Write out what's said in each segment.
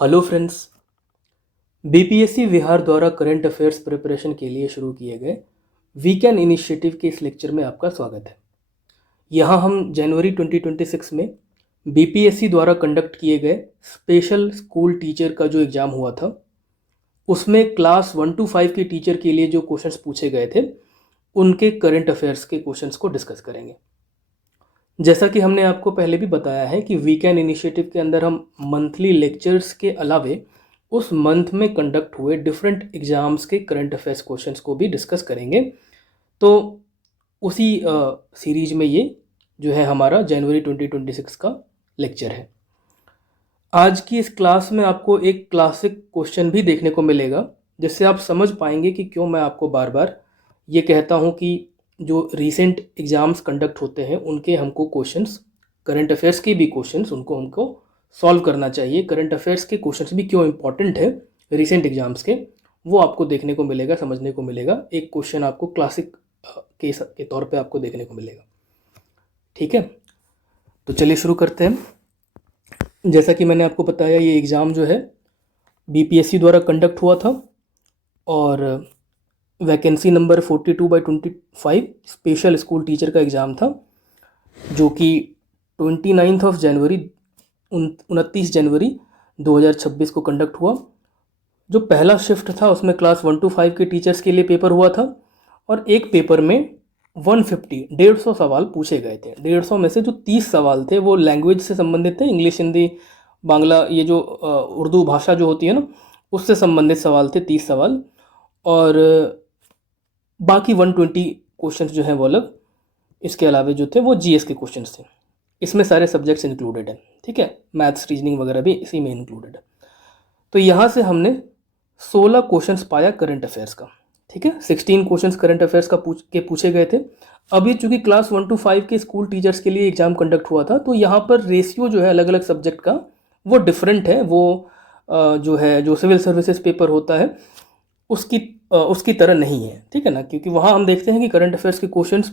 Hello friends. BPSC Bihar द्वारा current affairs preparation के लिए शुरू किए गए वीकेंड इनिशिएटिव के इस लेक्चर में आपका स्वागत है। यहाँ हम जनवरी 2026 में बीपीएससी द्वारा कंडक्ट किए गए स्पेशल स्कूल टीचर का जो एग्ज़ाम हुआ था उसमें क्लास 1 to 5 के टीचर के लिए जो क्वेश्चंस पूछे गए थे उनके करंट अफेयर्स के क्वेश्चंस को डिस्कस करेंगे। जैसा कि हमने आपको पहले भी बताया है कि वीकेंड इनिशिएटिव के अंदर हम मंथली लेक्चर्स के अलावे उस मंथ में कंडक्ट हुए डिफरेंट एग्जाम्स के करंट अफेयर्स क्वेश्चंस को भी डिस्कस करेंगे। तो उसी सीरीज में ये जो है हमारा जनवरी 2026 का लेक्चर है। आज की इस क्लास में आपको एक क्लासिक क्वेश्चन भी देखने को मिलेगा जिससे आप समझ पाएंगे कि क्यों मैं आपको बार बार ये कहता हूँ कि जो रीसेंट एग्ज़ाम्स कंडक्ट होते हैं उनके हमको क्वेश्चंस, करंट अफेयर्स के भी क्वेश्चंस उनको हमको सॉल्व करना चाहिए। करंट अफेयर्स के क्वेश्चंस भी क्यों इंपॉर्टेंट है रीसेंट एग्जाम्स के, वो आपको देखने को मिलेगा, समझने को मिलेगा। एक क्वेश्चन आपको क्लासिक केस के तौर पे आपको देखने को मिलेगा। ठीक है, तो चलिए शुरू करते हैं। जैसा कि मैंने आपको बताया, ये एग्ज़ाम जो है बीपीएससी द्वारा कंडक्ट हुआ था और vacancy number 42/25 special school teacher का एग्ज़ाम था जो कि 29 जनवरी 29 जनवरी 2026 को कंडक्ट हुआ। जो पहला शिफ्ट था उसमें क्लास 1 to 5 के टीचर्स के लिए पेपर हुआ था और एक पेपर में 150 सवाल पूछे गए थे। 150 में से जो 30 सवाल थे वो लैंग्वेज से संबंधित थे, इंग्लिश, हिंदी, बांग्ला, ये जो उर्दू भाषा जो होती है ना, उससे संबंधित सवाल थे 30 सवाल। और बाकी 120 क्वेश्चंस जो हैं वो अलग, इसके अलावा जो थे वो जीएस के क्वेश्चंस थे। इसमें सारे सब्जेक्ट्स इंक्लूडेड हैं। ठीक है, मैथ्स, रीजनिंग वगैरह भी इसी में इंक्लूडेड है। तो यहाँ से हमने 16 क्वेश्चंस पाया करंट अफेयर्स का। ठीक है, 16 क्वेश्चंस करंट अफेयर्स का पूछे गए थे। अभी चूंकि क्लास 1 to 5 के स्कूल टीचर्स के लिए एग्जाम कंडक्ट हुआ था तो यहाँ पर रेशियो जो है अलग अलग सब्जेक्ट का वो डिफरेंट है। वो जो है जो सिविल सर्विसेज पेपर होता है उसकी तरह नहीं है। ठीक है ना, क्योंकि वहाँ हम देखते हैं कि करंट अफेयर्स के क्वेश्चंस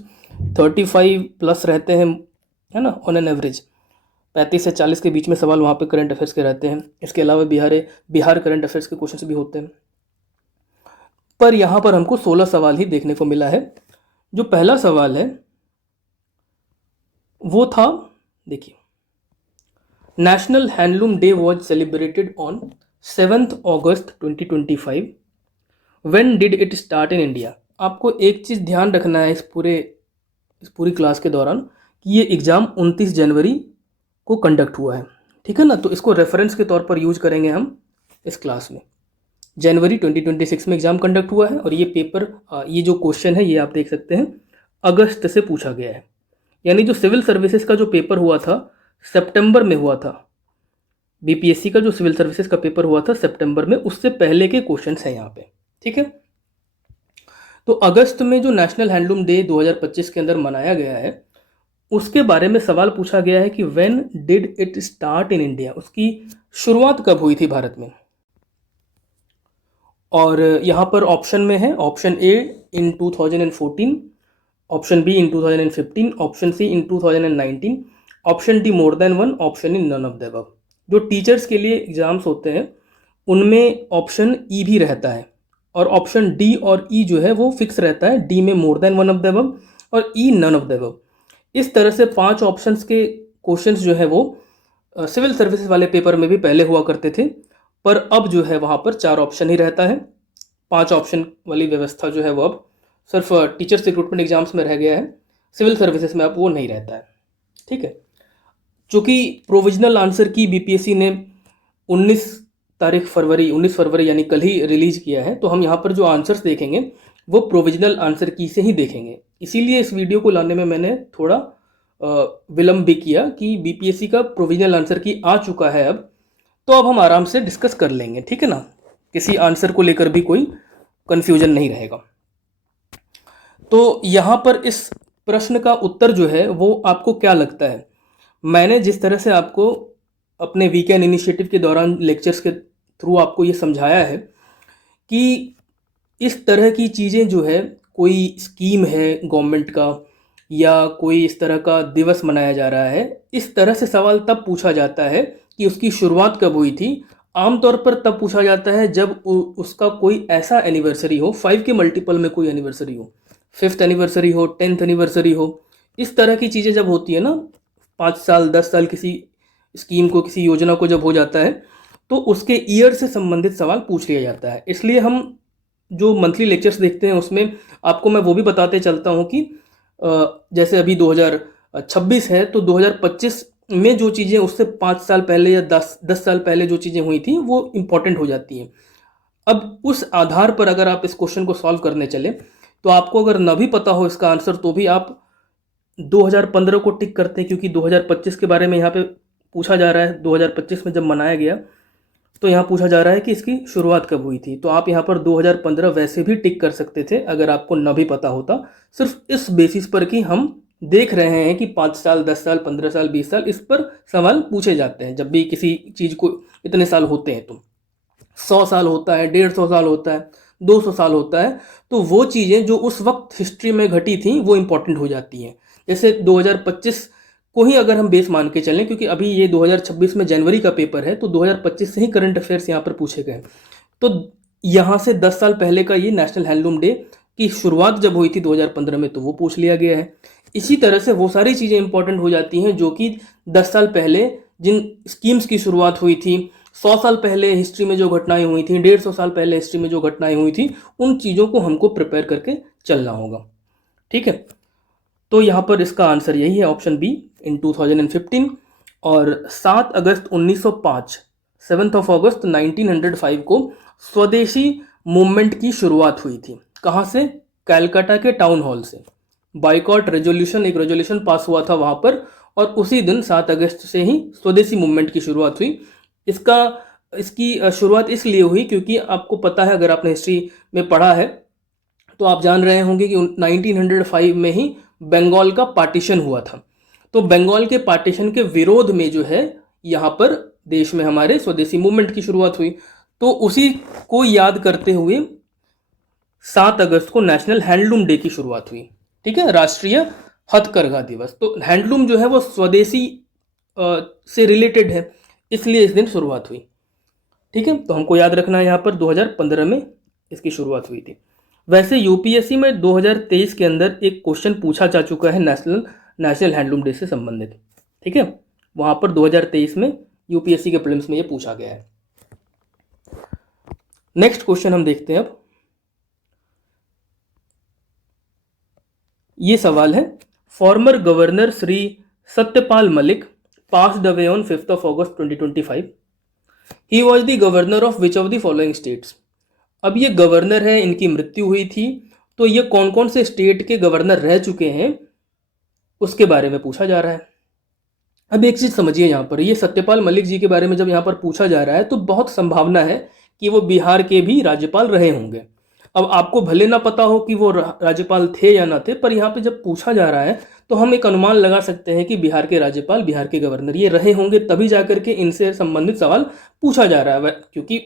35 प्लस रहते हैं, है ना, ऑन एन एवरेज 35 से 40 के बीच में सवाल वहाँ पे करंट अफेयर्स के रहते हैं। इसके अलावा बिहार करंट अफेयर्स के क्वेश्चंस भी होते हैं, पर यहाँ पर हमको 16 सवाल ही देखने को मिला है। जो पहला सवाल है वो था, देखिए, national handloom day was celebrated on 7 August 2025। When did it start in India. आपको एक चीज़ ध्यान रखना है इस पूरी क्लास के दौरान कि ये एग्ज़ाम 29 जनवरी को कंडक्ट हुआ है। ठीक है ना, तो इसको रेफरेंस के तौर पर यूज करेंगे हम इस क्लास में। जनवरी 2026 में एग्ज़ाम कंडक्ट हुआ है और ये पेपर, ये जो क्वेश्चन है ये आप देख सकते हैं अगस्त से पूछा गया है। यानी जो सिविल सर्विसेज का जो पेपर हुआ था सितंबर में हुआ था, बीपीएससी का जो सिविल सर्विसेज का पेपर हुआ था सितंबर में, उससे पहले के क्वेश्चन हैं यहाँ पे। ठीक है, तो अगस्त में जो नेशनल हैंडलूम डे 2025 के अंदर मनाया गया है उसके बारे में सवाल पूछा गया है कि when did it start in India, उसकी शुरुआत कब हुई थी भारत में। और यहाँ पर ऑप्शन में है, option A in 2014, option B in 2015, option C in 2019, option D more than one, option in none of the above. जो टीचर्स के लिए एग्जाम्स होते हैं उनमें ऑप्शन ई भी रहता है और ऑप्शन डी और ई जो है वो फिक्स रहता है। डी में more than one of the above और E none of the above. इस तरह से 5 ऑप्शंस के क्वेश्चंस जो है वो सिविल सर्विसेज वाले पेपर में भी पहले हुआ करते थे, पर अब जो है वहाँ पर 4 ऑप्शन ही रहता है। 5 ऑप्शन वाली व्यवस्था जो है वो अब सिर्फ टीचर्स रिक्रूटमेंट एग्जाम्स में रह गया है, सिविल सर्विसेज में अब वो नहीं रहता है। ठीक है, चूँकि प्रोविजनल आंसर की बीपीएससी ने 19 फरवरी यानी कल ही रिलीज किया है, तो हम यहाँ पर जो आंसर्स देखेंगे वो प्रोविजनल आंसर की से ही देखेंगे। इसीलिए इस वीडियो को लाने में मैंने थोड़ा विलम्ब भी किया कि बीपीएससी का प्रोविजनल आंसर की आ चुका है अब, तो अब हम आराम से डिस्कस कर लेंगे। ठीक है ना, किसी आंसर को लेकर भी कोई कन्फ्यूजन नहीं रहेगा। तो यहाँ पर इस प्रश्न का उत्तर जो है वो आपको क्या लगता है। मैंने जिस तरह से आपको अपने वीकेंड इनिशिएटिव के दौरान लेक्चर्स के थ्रू आपको ये समझाया है कि इस तरह की चीज़ें जो है, कोई स्कीम है गवर्नमेंट का या कोई इस तरह का दिवस मनाया जा रहा है, इस तरह से सवाल तब पूछा जाता है कि उसकी शुरुआत कब हुई थी आमतौर पर तब पूछा जाता है जब उसका कोई ऐसा एनिवर्सरी हो, 5 के मल्टीपल में कोई एनिवर्सरी हो, 5th एनिवर्सरी हो, 10th एनिवर्सरी हो, इस तरह की चीज़ें जब होती है ना, 5 साल 10 साल किसी स्कीम को, किसी योजना को जब हो जाता है, तो उसके ईयर से संबंधित सवाल पूछ लिया जाता है। इसलिए हम जो मंथली लेक्चर्स देखते हैं उसमें आपको मैं वो भी बताते चलता हूँ कि जैसे अभी 2026 है, तो 2025 में जो चीज़ें उससे 5 साल पहले या 10 साल पहले जो चीज़ें हुई थी वो इम्पॉर्टेंट हो जाती हैं। अब उस आधार पर अगर आप इस क्वेश्चन को सॉल्व करने चले, तो आपको अगर न भी पता हो इसका आंसर, तो भी आप 2015 को टिक करते हैं, क्योंकि 2025 के बारे में यहाँ पे पूछा जा रहा है। 2025 में जब मनाया गया, तो यहाँ पूछा जा रहा है कि इसकी शुरुआत कब हुई थी, तो आप यहाँ पर 2015 वैसे भी टिक कर सकते थे अगर आपको न भी पता होता। सिर्फ इस बेसिस पर कि हम देख रहे हैं कि 5 साल 10 साल 15 साल 20 साल इस पर सवाल पूछे जाते हैं। जब भी किसी चीज़ को इतने साल होते हैं, तो 100 साल होता है, 150 साल होता है, 200 साल होता है, तो वो चीज़ें जो उस वक्त हिस्ट्री में घटी थी वो इम्पोर्टेंट हो जाती हैं। जैसे 2025 को ही अगर हम बेस मान के चलें, क्योंकि अभी ये 2026 में जनवरी का पेपर है, तो 2025 से ही करंट अफेयर्स यहाँ पर पूछे गए। तो यहाँ से 10 साल पहले का ये नेशनल हैंडलूम डे की शुरुआत जब हुई थी 2015 में, तो वो पूछ लिया गया है। इसी तरह से वो सारी चीज़ें इंपॉर्टेंट हो जाती हैं जो कि 10 साल पहले जिन स्कीम्स की शुरुआत हुई थी, 100 साल पहले हिस्ट्री में जो घटनाएं हुई थी, 150 साल पहले हिस्ट्री में जो घटनाएं हुई थी, उन चीज़ों को हमको प्रिपेयर करके चलना होगा। ठीक है, तो यहाँ पर इसका आंसर यही है, ऑप्शन बी, इन 2015। और 7 अगस्त 1905, 7 अगस्त 1905 को स्वदेशी मूवमेंट की शुरुआत हुई थी। कहाँ से? कलकत्ता के टाउन हॉल से। बाइकॉट रेजोल्यूशन, एक रेजोल्यूशन पास हुआ था वहाँ पर, और उसी दिन 7 अगस्त से ही स्वदेशी मूवमेंट की शुरुआत हुई। इसकी शुरुआत इसलिए हुई क्योंकि आपको पता है, अगर आपने हिस्ट्री में पढ़ा है तो आप जान रहे होंगे कि 1905 में ही बंगाल का पार्टीशन हुआ था। तो बंगाल के पार्टीशन के विरोध में जो है यहाँ पर देश में हमारे स्वदेशी मूवमेंट की शुरुआत हुई। तो उसी को याद करते हुए 7 अगस्त को नेशनल हैंडलूम डे की शुरुआत हुई। ठीक है, राष्ट्रीय हथकरघा दिवस। तो हैंडलूम जो है वो स्वदेशी से रिलेटेड है, इसलिए इस दिन शुरुआत हुई। ठीक है, तो हमको याद रखना है यहाँ पर 2015 में इसकी शुरुआत हुई थी। वैसे यूपीएससी में 2023 के अंदर एक क्वेश्चन पूछा जा चुका है नेशनल हैंडलूम डे से संबंधित। ठीक है, वहाँ पर 2023 में यूपीएससी के प्रीलिम्स में ये पूछा गया है। नेक्स्ट क्वेश्चन हम देखते हैं। अब ये सवाल है, former governor Shri Satyapal Malik passed away on 5th of August 2025. He was the governor of which of the following states? अब ये गवर्नर है, इनकी मृत्यु हुई थी, तो ये कौन कौन से स्टेट के गवर्नर रह चुके हैं उसके बारे में पूछा जा रहा है। अब एक चीज़ समझिए, यहाँ पर ये सत्यपाल मलिक जी के बारे में जब यहाँ पर पूछा जा रहा है, तो बहुत संभावना है कि वो बिहार के भी राज्यपाल रहे होंगे। अब आपको भले ना पता हो कि वो राज्यपाल थे या ना थे, पर यहाँ पे जब पूछा जा रहा है तो हम एक अनुमान लगा सकते हैं कि बिहार के राज्यपाल, बिहार के गवर्नर ये रहे होंगे, तभी जाकर के इनसे संबंधित सवाल पूछा जा रहा है। क्योंकि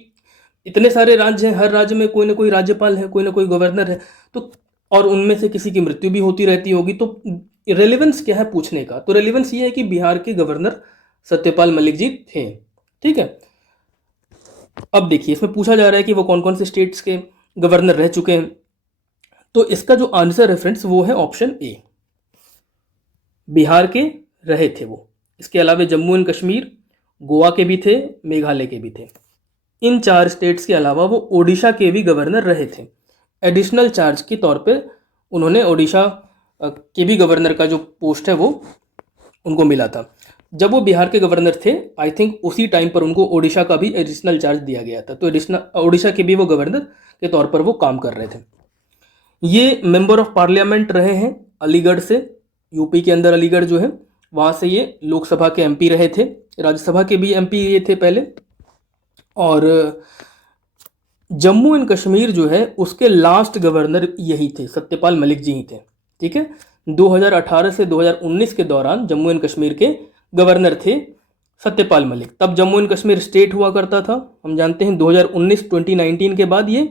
इतने सारे राज्य हैं, हर राज्य में कोई ना कोई राज्यपाल है, कोई ना कोई गवर्नर है, तो और उनमें से किसी की मृत्यु भी होती रहती होगी, तो रेलेवेंस क्या है पूछने का? तो रेलेवेंस ये है कि बिहार के गवर्नर सत्यपाल मलिक जी थे। ठीक है, अब देखिए इसमें पूछा जा रहा है कि वो कौन कौन से स्टेट्स के गवर्नर रह चुके हैं, तो इसका जो आंसर है फ्रेंड्स वो है ऑप्शन ए, बिहार के रहे थे वो। इसके अलावा जम्मू एंड कश्मीर, गोवा के भी थे, मेघालय के भी थे। इन 4 स्टेट्स के अलावा वो ओडिशा के भी गवर्नर रहे थे। एडिशनल चार्ज के तौर पे उन्होंने ओडिशा के भी गवर्नर का जो पोस्ट है वो उनको मिला था। जब वो बिहार के गवर्नर थे, आई थिंक उसी टाइम पर उनको ओडिशा का भी एडिशनल चार्ज दिया गया था, तो एडिशनल ओडिशा के भी वो गवर्नर के तौर पर वो काम कर रहे थे। ये मेंबर ऑफ पार्लियामेंट रहे हैं अलीगढ़ से, यूपी के अंदर अलीगढ़ जो है वहाँ से ये लोकसभा के एमपी रहे थे, राज्यसभा के भी एमपी ये थे पहले। और जम्मू एंड कश्मीर जो है उसके लास्ट गवर्नर यही थे, सत्यपाल मलिक जी ही थे। ठीक है, 2018 से 2019 के दौरान जम्मू एंड कश्मीर के गवर्नर थे सत्यपाल मलिक। तब जम्मू एंड कश्मीर स्टेट हुआ करता था, हम जानते हैं 2019 के बाद ये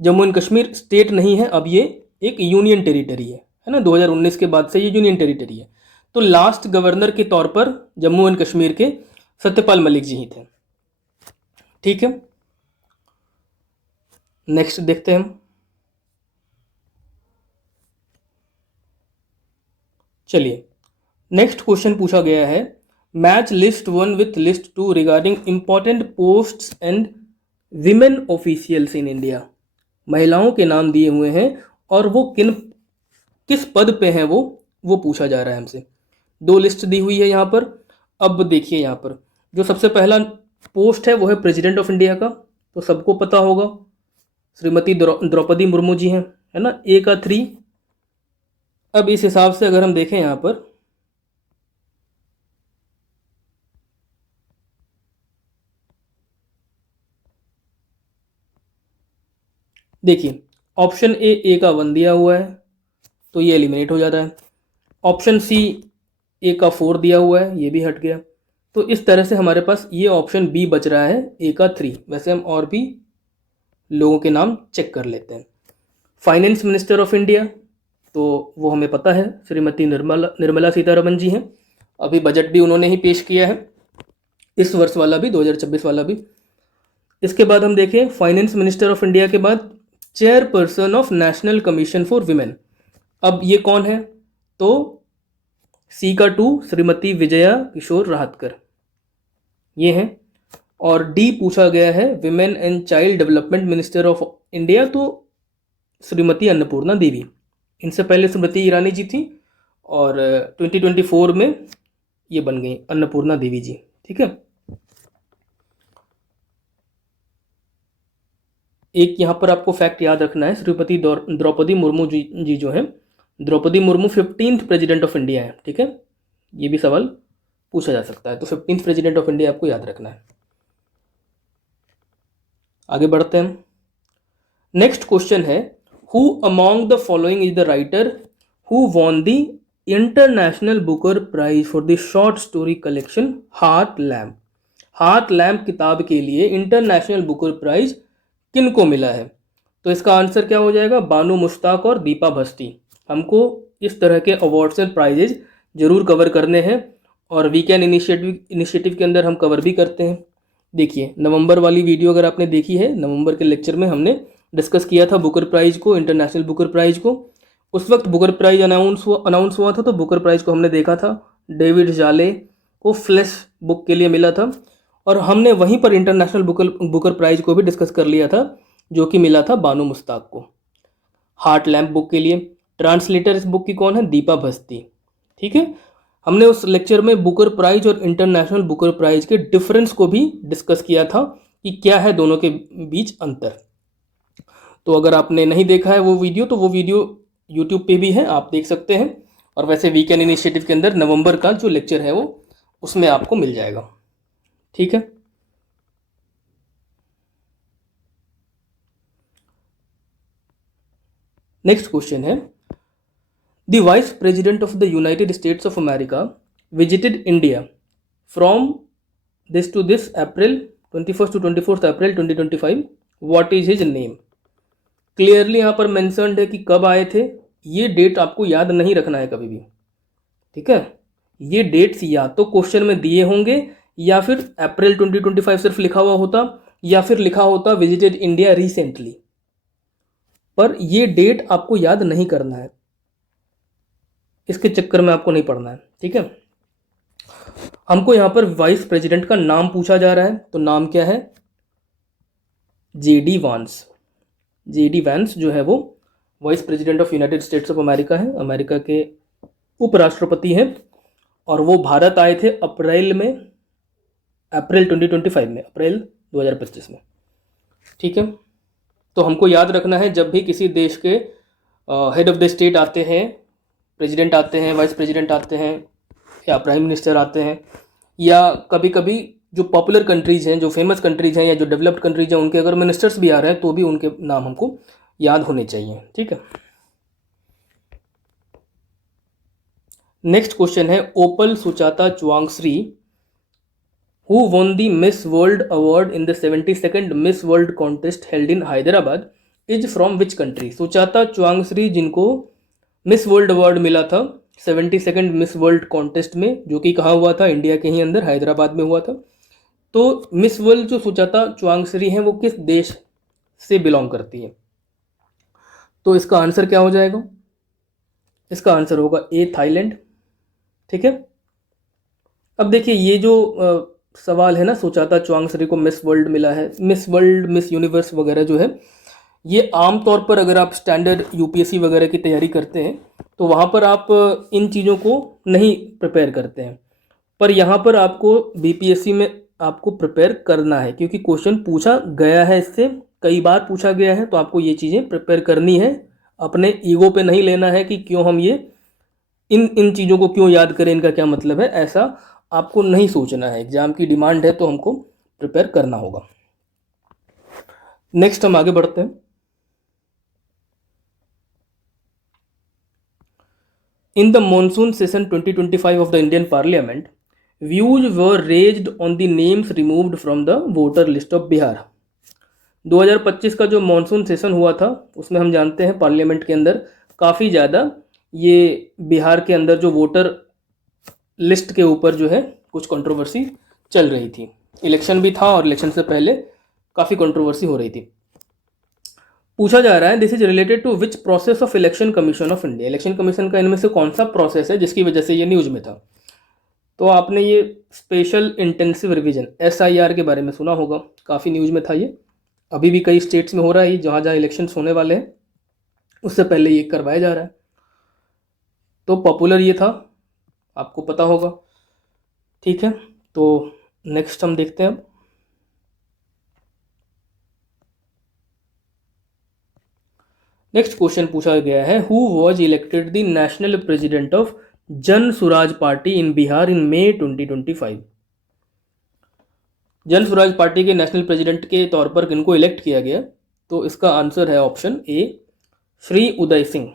जम्मू एंड कश्मीर स्टेट नहीं है, अब ये एक यूनियन टेरिटरी है ना। 2019 के बाद से ये यूनियन टेरिटरी है। तो लास्ट गवर्नर के तौर पर जम्मू एंड कश्मीर के सत्यपाल मलिक जी ही थे। ठीक है, नेक्स्ट देखते हैं हम। चलिए, नेक्स्ट क्वेश्चन पूछा गया है, match list 1 with list 2 regarding important posts and women officials in India. महिलाओं के नाम दिए हुए हैं और वो किस पद पे हैं वो पूछा जा रहा है हमसे। 2 लिस्ट दी हुई है यहाँ पर। अब देखिए, यहाँ पर जो सबसे पहला पोस्ट है वो है प्रेसिडेंट ऑफ इंडिया का, तो सबको पता होगा, श्रीमती द्रौपदी मुर्मू जी हैं, है ना, ए का 3। अब इस हिसाब से अगर हम देखें यहाँ पर, देखिए ऑप्शन ए का 1 दिया हुआ है तो ये एलिमिनेट हो जाता है। ऑप्शन सी ए का 4 दिया हुआ है, ये भी हट गया। तो इस तरह से हमारे पास ये ऑप्शन बी बच रहा है, ए का 3। वैसे हम और भी लोगों के नाम चेक कर लेते हैं। फाइनेंस मिनिस्टर ऑफ इंडिया, तो वो हमें पता है, श्रीमती निर्मला सीतारमन जी हैं। अभी बजट भी उन्होंने ही पेश किया है, इस वर्ष वाला भी, 2026 वाला भी। इसके बाद हम देखें, फाइनेंस मिनिस्टर ऑफ इंडिया के बाद chairperson of national commission for women. अब ये कौन है? तो सी का 2 श्रीमती विजया किशोर राहतकर, ये हैं। और डी पूछा गया है, women and child development minister of India, तो श्रीमती अन्नपूर्णा देवी। इनसे पहले स्मृति ईरानी जी थी और 2024 में ये बन गई अन्नपूर्णा देवी जी। ठीक है, एक यहाँ पर आपको फैक्ट याद रखना है, श्रीमती द्रौपदी मुर्मू जी जो हैं, Draupadi Murmu 15th president of India है। ठीक है, ये भी सवाल पूछा जा सकता है, तो 15th प्रेसिडेंट ऑफ इंडिया आपको याद रखना है। आगे बढ़ते हैं। नेक्स्ट क्वेश्चन है, who among the following is the writer who won the international Booker prize for the short story collection Heart Lamp. Heart Lamp किताब के लिए इंटरनेशनल बुकर प्राइज किन को मिला है? तो इसका आंसर क्या हो जाएगा? बानो मुश्ताक और दीपा भस्ती। हमको इस तरह के अवार्ड्स एंड प्राइजेज जरूर कवर करने हैं और वीकेंड इनिशिएटिव के अंदर हम कवर भी करते हैं। देखिए, नवंबर वाली वीडियो अगर आपने देखी है, नवंबर के लेक्चर में हमने डिस्कस किया था बुकर प्राइज को, इंटरनेशनल बुकर प्राइज को। उस वक्त बुकर प्राइज अनाउंस हुआ था, तो बुकर प्राइज को हमने देखा था, डेविड जाले को फ्लैश बुक के लिए मिला था, और हमने वहीं पर इंटरनेशनल बुकर प्राइज को भी डिस्कस कर लिया था, जो कि मिला था बानो मुश्ताक को हार्ट लैम्प बुक के लिए। ट्रांसलेटर इस बुक की कौन है? दीपा भस्ती। ठीक है, हमने उस लेक्चर में बुकर प्राइज और इंटरनेशनल बुकर प्राइज के डिफरेंस को भी डिस्कस किया था कि क्या है दोनों के बीच अंतर। तो अगर आपने नहीं देखा है वो वीडियो, तो वो वीडियो यूट्यूब पे भी है, आप देख सकते हैं। और वैसे वीकेंड इनिशिएटिव के अंदर नवंबर का जो लेक्चर है वो उसमें आपको मिल जाएगा। ठीक है, नेक्स्ट क्वेश्चन है, the vice president of the United States of America visited India from this to this April 21 to 24 April 2025। What is his name? Clearly यहाँ पर मेंशन्ड है कि कब आए थे। ये डेट आपको याद नहीं रखना है कभी भी। ठीक है, ये डेट्स या तो क्वेश्चन में दिए होंगे, या फिर अप्रैल 2025 सिर्फ लिखा हुआ होता, या फिर लिखा होता विजिटेड इंडिया रिसेंटली। पर ये डेट आपको याद नहीं करना है, इसके चक्कर में आपको नहीं पढ़ना है। ठीक है, हमको यहाँ पर वाइस प्रेसिडेंट का नाम पूछा जा रहा है, तो नाम क्या है? जेडी वांस। जेडी वैंस जो है वो vice president of United States of America है, अमेरिका के उपराष्ट्रपति हैं, और वो भारत आए थे अप्रैल 2025 में, अप्रैल 2025 में। ठीक है, तो हमको याद रखना है, जब भी किसी देश के हेड ऑफ द स्टेट आते हैं, प्रेसिडेंट आते हैं, वाइस प्रेसिडेंट आते हैं, या प्राइम मिनिस्टर आते हैं, या कभी कभी जो पॉपुलर कंट्रीज़ हैं, जो फेमस कंट्रीज़ हैं, या जो डेवलप्ड कंट्रीज हैं, उनके अगर मिनिस्टर्स भी आ रहे हैं तो भी उनके नाम हमको याद होने चाहिए। ठीक है, नेक्स्ट क्वेश्चन है, Opal Suchata Chuangsri who won the Miss World award in the 72nd Miss World contest held in Hyderabad is from which country? Suchata Chuangsri जिनको मिस वर्ल्ड अवार्ड मिला था 72nd मिस वर्ल्ड कॉन्टेस्ट में, जो कि कहाँ हुआ था? इंडिया के ही अंदर, हैदराबाद में हुआ था। तो मिस वर्ल्ड जो सुजाता चुआंगसरी हैं वो किस देश से बिलोंग करती है? तो इसका आंसर क्या हो जाएगा? इसका आंसर होगा ए थाईलैंड। ठीक है। अब देखिए ये जो सवाल है ना, सुजाता चुआंगसरी को मिस वर्ल्ड मिला है, मिस वर्ल्ड मिस यूनिवर्स वगैरह जो है, ये आम तौर पर अगर आप स्टैंडर्ड यूपीएससी वगैरह की तैयारी करते हैं तो वहाँ पर आप इन चीज़ों को नहीं प्रिपेयर करते हैं, पर यहाँ पर आपको बीपीएससी में आपको प्रिपेयर करना है, क्योंकि क्वेश्चन पूछा गया है, इससे कई बार पूछा गया है, तो आपको ये चीज़ें प्रिपेयर करनी है। अपने ईगो पे नहीं लेना है कि क्यों हम ये इन इन चीज़ों को क्यों याद करें, इनका क्या मतलब है, ऐसा आपको नहीं सोचना है। एग्जाम की डिमांड है तो हमको प्रिपेयर करना होगा। नेक्स्ट हम आगे बढ़ते हैं। In the monsoon session 2025 of the Indian Parliament, views were raised on the names removed from the voter list of Bihar. 2025 का जो मॉनसून सेशन हुआ था उसमें हम जानते हैं पार्लियामेंट के अंदर काफ़ी ज़्यादा ये बिहार के अंदर जो वोटर लिस्ट के ऊपर जो है कुछ कंट्रोवर्सी चल रही थी। इलेक्शन भी था और इलेक्शन से पहले काफ़ी कंट्रोवर्सी हो रही थी। पूछा जा रहा है this is related to which process of Election Commission of India. Election Commission का इनमें से कौन सा प्रोसेस है जिसकी वजह से ये न्यूज़ में था? तो आपने ये स्पेशल इंटेंसिव रिवीजन SIR के बारे में सुना होगा, काफ़ी न्यूज़ में था ये। अभी भी कई स्टेट्स में हो रहा है ये, जहाँ जहाँ इलेक्शंस होने वाले हैं उससे पहले ये करवाया जा रहा है। तो पॉपुलर ये था, आपको पता होगा। ठीक है, तो नेक्स्ट हम देखते हैं। अब नेक्स्ट क्वेश्चन पूछा गया है, who was elected the national president of Jan Swaraj party in Bihar in May 2025। Jan Swaraj party के नेशनल प्रेसिडेंट के तौर पर किनको इलेक्ट किया गया? तो इसका आंसर है ऑप्शन ए, श्री उदय सिंह।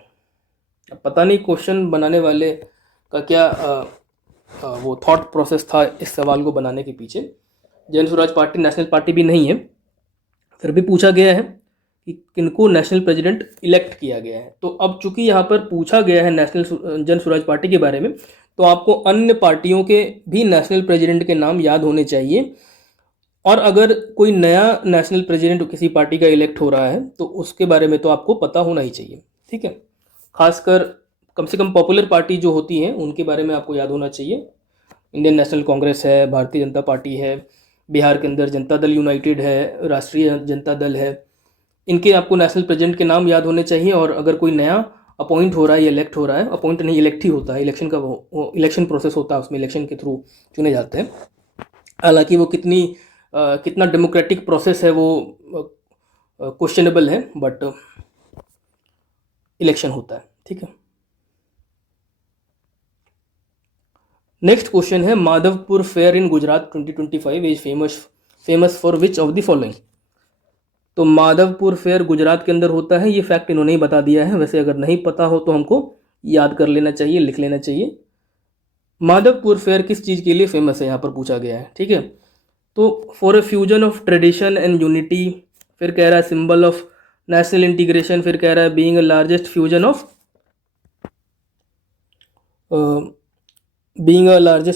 अब पता नहीं क्वेश्चन बनाने वाले का क्या वो थॉट प्रोसेस था इस सवाल को बनाने के पीछे। जन स्वराज पार्टी नेशनल पार्टी भी नहीं है, फिर भी पूछा गया है कि किनको नेशनल प्रेसिडेंट इलेक्ट किया गया है। तो अब चूंकि यहाँ पर पूछा गया है नेशनल जन स्वराज पार्टी के बारे में, तो आपको अन्य पार्टियों के भी नेशनल प्रेसिडेंट के नाम याद होने चाहिए। और अगर कोई नया नेशनल प्रेसिडेंट किसी पार्टी का इलेक्ट हो रहा है तो उसके बारे में तो आपको पता होना ही चाहिए। ठीक है, खासकर कम से कम पॉपुलर पार्टी जो होती हैं उनके बारे में आपको याद होना चाहिए। इंडियन नेशनल कांग्रेस है, भारतीय जनता पार्टी है, बिहार के अंदर जनता दल यूनाइटेड है, राष्ट्रीय जनता दल है, इनके आपको नेशनल प्रेसिडेंट के नाम याद होने चाहिए। और अगर कोई नया अपॉइंट हो रहा है या इलेक्ट हो रहा है, अपॉइंट नहीं इलेक्ट ही होता है, इलेक्शन का वो इलेक्शन प्रोसेस होता है, उसमें इलेक्शन के थ्रू चुने जाते हैं। हालांकि वो कितना डेमोक्रेटिक प्रोसेस है वो क्वेश्चनेबल है, बट इलेक्शन होता है। ठीक है, नेक्स्ट क्वेश्चन है, Madhavpur fair in Gujarat 2025 is famous for which of the following. तो माधवपुर फेयर गुजरात के अंदर होता है, ये फैक्ट इन्होंने ही बता दिया है। वैसे अगर नहीं पता हो तो हमको याद कर लेना चाहिए, लिख लेना चाहिए। माधवपुर फेयर किस चीज़ के लिए फेमस है, यहाँ पर पूछा गया है। ठीक है, तो for a fusion of tradition and unity, फिर कह रहा है सिंबल ऑफ नेशनल इंटीग्रेशन, फिर कह रहा है being a largest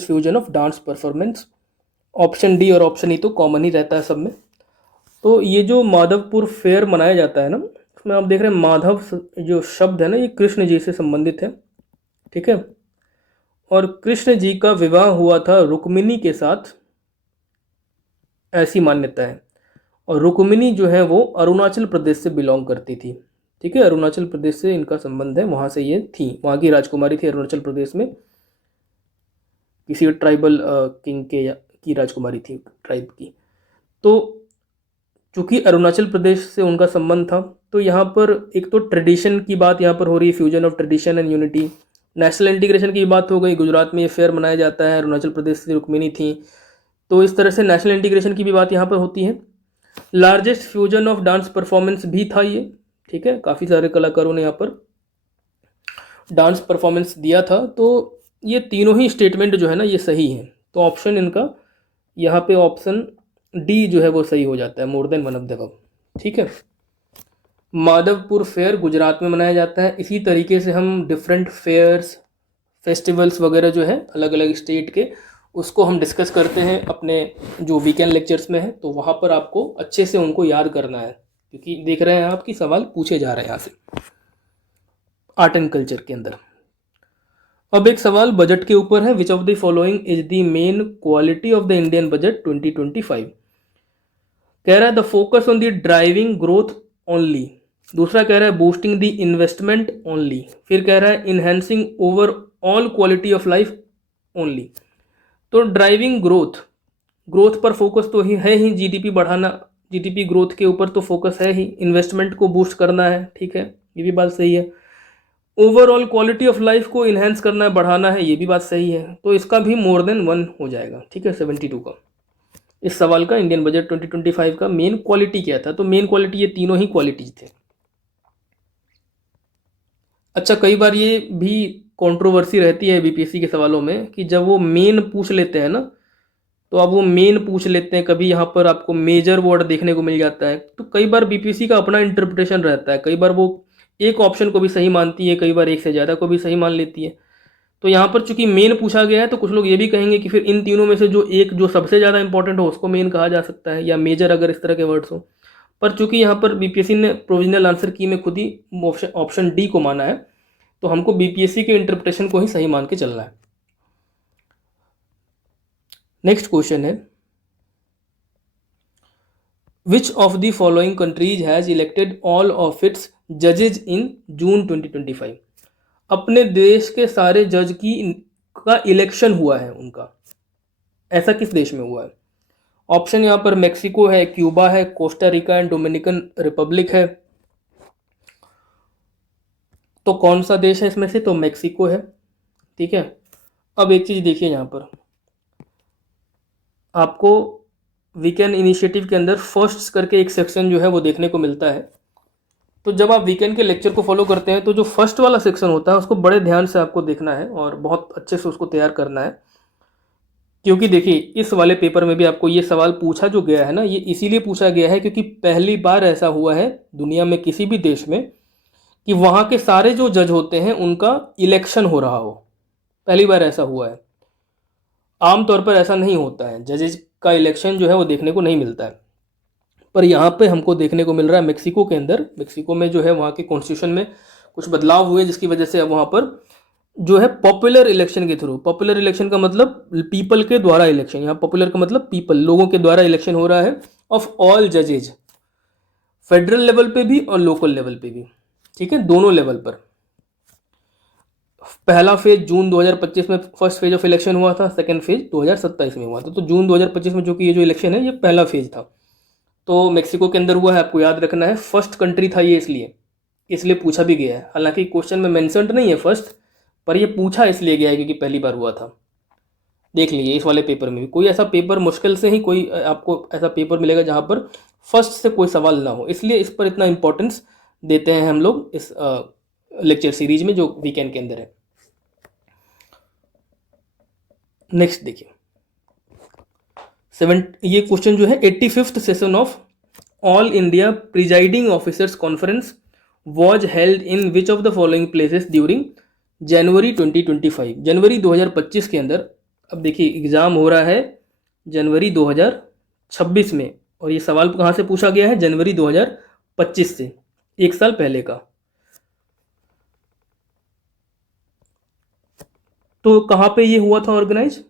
fusion of dance performance. Option D और ऑप्शन ई तो कॉमन ही रहता है सब में। तो ये जो माधवपुर फेयर मनाया जाता है ना, उसमें आप देख रहे हैं माधव जो शब्द है ना, ये कृष्ण जी से संबंधित है। ठीक है, और कृष्ण जी का विवाह हुआ था रुक्मिणी के साथ, ऐसी मान्यता है। और रुक्मिणी जो है वो अरुणाचल प्रदेश से बिलोंग करती थी। ठीक है, अरुणाचल प्रदेश से इनका संबंध है, वहाँ से ये थी, वहाँ की राजकुमारी थी अरुणाचल प्रदेश में, किसी ट्राइबल किंग के की राजकुमारी थी ट्राइब की। तो चूँकि अरुणाचल प्रदेश से उनका संबंध था, तो यहाँ पर एक तो ट्रेडिशन की बात यहाँ पर हो रही है, fusion of tradition and unity. National integration की बात हो गई, गुजरात में ये फेयर मनाया जाता है, अरुणाचल प्रदेश से रुक्मिणी थी, तो इस तरह से नेशनल इंटीग्रेशन की भी बात यहाँ पर होती है। Largest fusion of dance performance भी था ये। ठीक है, काफ़ी सारे कलाकारों ने यहाँ पर डांस परफॉर्मेंस दिया था। तो ये तीनों ही स्टेटमेंट जो है ना ये सही है। तो ऑप्शन इनका यहाँ पे ऑप्शन डी जो है वो सही हो जाता है, मोर than one of the above. ठीक है, माधवपुर फेयर गुजरात में मनाया जाता है। इसी तरीके से हम डिफरेंट फेयर्स फेस्टिवल्स वगैरह जो है अलग अलग स्टेट के, उसको हम डिस्कस करते हैं अपने जो वीकेंड लेक्चर्स में है, तो वहाँ पर आपको अच्छे से उनको याद करना है, क्योंकि देख रहे हैं आप कि सवाल पूछे जा रहे हैं यहाँ से आर्ट एंड कल्चर के अंदर। अब एक सवाल बजट के ऊपर है, which of the following is the main quality of the Indian budget 2025। कह रहा है the focus on the driving growth only, दूसरा कह रहा है बूस्टिंग द इन्वेस्टमेंट ओनली, फिर कह रहा है enhancing over all quality of life only. तो ड्राइविंग ग्रोथ, ग्रोथ पर फोकस तो ही है ही, जीडीपी बढ़ाना, जीडीपी ग्रोथ के ऊपर तो फोकस है ही, इन्वेस्टमेंट को बूस्ट करना है, ठीक है, ये भी बात सही है। ओवरऑल क्वालिटी ऑफ लाइफ को इन्हेंस करना है, बढ़ाना है, ये भी बात सही है। तो इसका भी मोर देन 1 हो जाएगा, ठीक है, 72 का। इस सवाल का इंडियन बजट 2025 का मेन क्वालिटी क्या था, तो मेन क्वालिटी ये तीनों ही क्वालिटीज थे। अच्छा, कई बार ये भी कंट्रोवर्सी रहती है बीपीएससी के सवालों में कि जब वो मेन पूछ लेते हैं ना, तो अब वो मेन पूछ लेते हैं, कभी यहाँ पर आपको मेजर वर्ड देखने को मिल जाता है, तो कई बार बीपीएससी का अपना इंटरप्रिटेशन रहता है, कई बार वो एक ऑप्शन को भी सही मानती है, कई बार एक से ज़्यादा को भी सही मान लेती है। तो यहाँ पर चूंकि मेन पूछा गया है, तो कुछ लोग ये भी कहेंगे कि फिर इन तीनों में से जो एक जो सबसे ज़्यादा इंपॉर्टेंट हो उसको मेन कहा जा सकता है, या मेजर अगर इस तरह के वर्ड्स हो। पर चूंकि यहाँ पर बीपीएससी ने प्रोविजनल आंसर की में खुद ही ऑप्शन डी को माना है, तो हमको बीपीएससी के इंटरप्रिटेशन को ही सही मान के चलना है। नेक्स्ट क्वेश्चन है, which of the following countries has elected all of its जजेज इन जून 2025। अपने देश के सारे जज का इलेक्शन हुआ है उनका, ऐसा किस देश में हुआ है? ऑप्शन यहाँ पर मेक्सिको है, क्यूबा है, Costa Rica and Dominican Republic है। तो कौन सा देश है इसमें से? तो मेक्सिको है, ठीक है। अब एक चीज देखिए, यहाँ पर आपको वीकेंड इनिशिएटिव के अंदर फर्स्ट करके एक सेक्शन जो है वो देखने को मिलता है। तो जब आप वीकेंड के लेक्चर को फॉलो करते हैं, तो जो फर्स्ट वाला सेक्शन होता है उसको बड़े ध्यान से आपको देखना है और बहुत अच्छे से उसको तैयार करना है, क्योंकि देखिए इस वाले पेपर में भी आपको ये सवाल पूछा जो गया है ना, ये इसीलिए पूछा गया है क्योंकि पहली बार ऐसा हुआ है दुनिया में किसी भी देश में कि वहाँ के सारे जो जज होते हैं उनका इलेक्शन हो रहा हो, पहली बार ऐसा हुआ है। आमतौर पर ऐसा नहीं होता है, जजेज का इलेक्शन जो है वो देखने को नहीं मिलता है, पर यहाँ पे हमको देखने को मिल रहा है मेक्सिको के अंदर। मेक्सिको में जो है वहाँ के कॉन्स्टिट्यूशन में कुछ बदलाव हुए, जिसकी वजह से अब वहाँ पर जो है पॉपुलर इलेक्शन के थ्रू, पॉपुलर इलेक्शन का मतलब पीपल के द्वारा इलेक्शन, यहाँ पॉपुलर का मतलब पीपल, लोगों के द्वारा इलेक्शन हो रहा है ऑफ ऑल जजेज, फेडरल लेवल पे भी और लोकल लेवल पे भी, ठीक है, दोनों लेवल पर। पहला फेज जून 2025 में फर्स्ट फेज ऑफ इलेक्शन हुआ था, सेकंड फेज 2027 में हुआ था। तो जून 2025 में जो कि ये जो इलेक्शन है ये पहला फेज था, तो मेक्सिको के अंदर हुआ है, आपको याद रखना है। फर्स्ट कंट्री था ये, इसलिए पूछा भी गया है, हालांकि क्वेश्चन में मेंशन्ड नहीं है फर्स्ट, पर ये पूछा इसलिए गया है क्योंकि पहली बार हुआ था। देख लीजिए इस वाले पेपर में भी कोई ऐसा पेपर, मुश्किल से ही कोई आपको ऐसा पेपर मिलेगा जहाँ पर फर्स्ट से कोई सवाल ना हो, इसलिए इस पर इतना इंपॉर्टेंस देते हैं हम लोग इस लेक्चर सीरीज में जो वीकेंड के अंदर है। नेक्स्ट देखिए, ये क्वेश्चन जो है 85th session of All India presiding officers conference was held in which of the following places during January 2025। जनवरी 2025 के अंदर, अब देखिए एग्जाम हो रहा है जनवरी 2026 में, और ये सवाल कहाँ से पूछा गया है? जनवरी 2025 से, एक साल पहले का। तो कहाँ पे ये हुआ था ऑर्गेनाइज?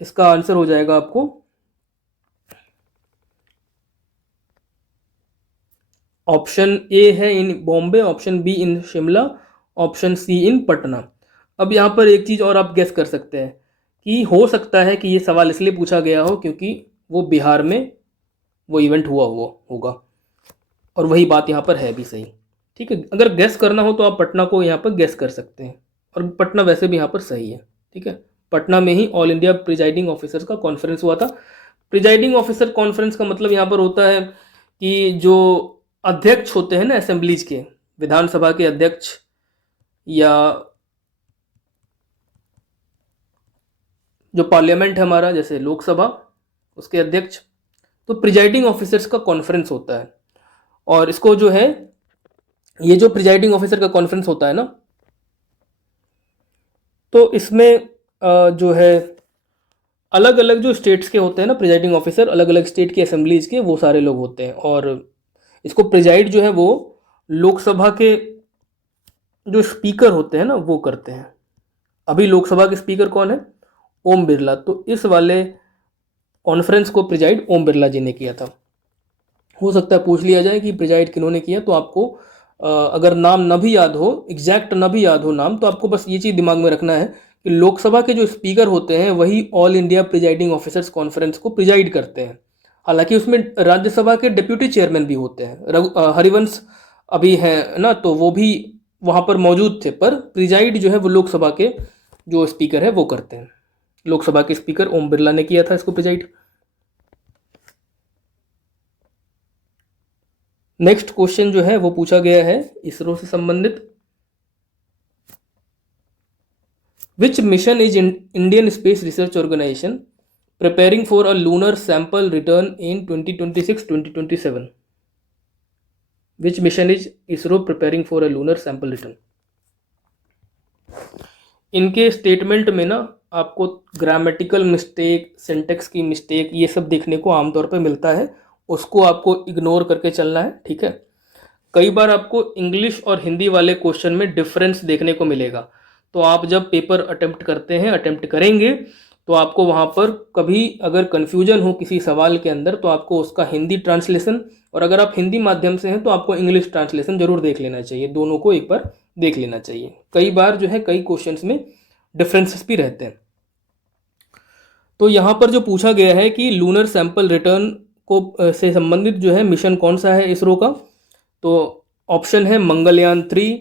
इसका आंसर हो जाएगा आपको ऑप्शन ए है in Bombay, option B in Shimla, option C in Patna. अब यहाँ पर एक चीज़ और आप गेस कर सकते हैं कि हो सकता है कि ये सवाल इसलिए पूछा गया हो क्योंकि वो बिहार में वो इवेंट हुआ होगा, और वही बात यहाँ पर है भी सही, ठीक है। अगर गेस करना हो तो आप पटना को यहाँ पर गेस कर सकते हैं, और पटना वैसे भी यहाँ पर सही है, ठीक है। पटना में ही ऑल इंडिया प्रिजाइडिंग ऑफिसर्स का कॉन्फ्रेंस हुआ था। प्रिजाइडिंग ऑफिसर कॉन्फ्रेंस का मतलब यहाँ पर होता है कि जो अध्यक्ष होते हैं ना असेंबलीज के, विधानसभा के अध्यक्ष या जो पार्लियामेंट है हमारा जैसे लोकसभा, उसके अध्यक्ष, तो प्रिजाइडिंग ऑफिसर्स का कॉन्फ्रेंस होता है। और इसको जो है, ये जो प्रिजाइडिंग ऑफिसर का कॉन्फ्रेंस होता है ना, तो इसमें जो है अलग अलग जो स्टेट्स के होते हैं ना प्रिजाइडिंग ऑफिसर, अलग अलग स्टेट की असेंबलीज के, वो सारे लोग होते हैं। और इसको प्रिजाइड जो है वो लोकसभा के जो स्पीकर होते हैं ना वो करते हैं। अभी लोकसभा के स्पीकर कौन है? ओम बिरला। तो इस वाले कॉन्फ्रेंस को प्रिजाइड ओम बिरला जी ने किया था। हो सकता है पूछ लिया जाए कि प्रिजाइड किन्होंने किया, तो आपको अगर नाम न भी याद हो, एग्जैक्ट न भी याद हो नाम, तो आपको बस ये चीज़ दिमाग में रखना है कि लोकसभा के जो स्पीकर होते हैं वही all India presiding officers conference को प्रिजाइड करते हैं। हालांकि उसमें राज्यसभा के डिप्यूटी चेयरमैन भी होते हैं। हरिवंश अभी है ना, तो वो भी वहाँ पर मौजूद थे, पर प्रिजाइड जो है वो लोकसभा के जो स्पीकर है वो करते हैं। लोकसभा के स्पीकर ओम बिरला ने किया था इसको प्रिजाइड। नेक्स्ट क्वेश्चन जो है वो पूछा गया है इसरो से संबंधित। Which mission is Indian Space Research Organisation preparing for a lunar sample return in 2026-2027? Which mission is ISRO preparing for a lunar sample return? इनके स्टेटमेंट में ना आपको ग्रामेटिकल मिस्टेक, सिंटेक्स की मिस्टेक, ये सब देखने को आमतौर पर मिलता है, उसको आपको इग्नोर करके चलना है, ठीक है। कई बार आपको इंग्लिश और हिंदी वाले क्वेश्चन में डिफरेंस देखने को मिलेगा, तो आप जब पेपर अटेम्प्ट करते हैं, अटेम्प्ट करेंगे, तो आपको वहाँ पर कभी अगर कन्फ्यूजन हो किसी सवाल के अंदर, तो आपको उसका हिंदी ट्रांसलेशन, और अगर आप हिंदी माध्यम से हैं तो आपको इंग्लिश ट्रांसलेशन जरूर देख लेना चाहिए। दोनों को एक बार देख लेना चाहिए। कई बार जो है कई क्वेश्चंस में डिफरेंसेस भी रहते हैं। तो यहाँ पर जो पूछा गया है कि लूनर सैंपल रिटर्न को से संबंधित जो है मिशन कौन सा है इसरो का, तो ऑप्शन है मंगलयान 3,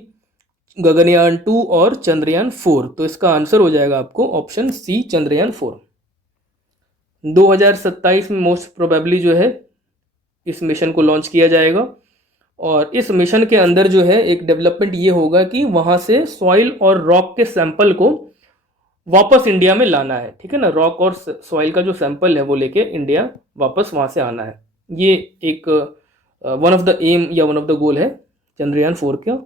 गगनयान 2 और चंद्रयान 4। तो इसका आंसर हो जाएगा आपको ऑप्शन सी, चंद्रयान 4। 2027 में मोस्ट प्रोबेबली जो है इस मिशन को लॉन्च किया जाएगा। और इस मिशन के अंदर जो है एक डेवलपमेंट ये होगा कि वहाँ से सॉइल और रॉक के सैंपल को वापस इंडिया में लाना है, ठीक है ना। रॉक और सॉइल का जो सैंपल है वो लेके इंडिया वापस वहाँ से आना है। ये एक वन ऑफ द एम या वन ऑफ द गोल है चंद्रयान 4 का,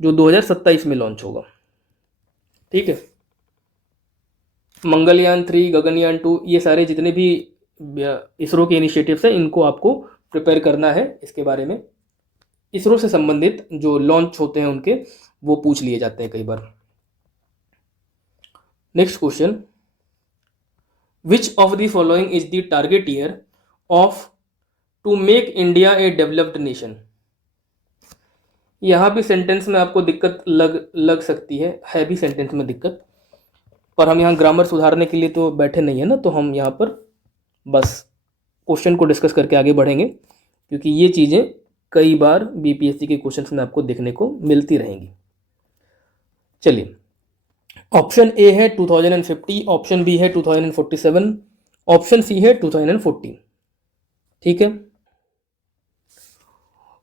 जो 2027 में लॉन्च होगा, ठीक है। मंगलयान 3, गगनयान 2, ये सारे जितने भी इसरो के इनिशिएटिव्स हैं, इनको आपको प्रिपेयर करना है। इसके बारे में इसरो से संबंधित जो लॉन्च होते हैं उनके, वो पूछ लिए जाते हैं कई बार। Next question, which of the following is the target year of to make India a developed nation? यहाँ भी सेंटेंस में आपको दिक्कत लग सकती है भी सेंटेंस में दिक्कत, पर हम यहाँ ग्रामर सुधारने के लिए तो बैठे नहीं है ना, तो हम यहाँ पर बस क्वेश्चन को डिस्कस करके आगे बढ़ेंगे, क्योंकि ये चीज़ें कई बार बीपीएससी के क्वेश्चंस में आपको देखने को मिलती रहेंगी। चलिए, ऑप्शन ए है 2050, ऑप्शन बी है 2047, ऑप्शन सी है 2040, ठीक है।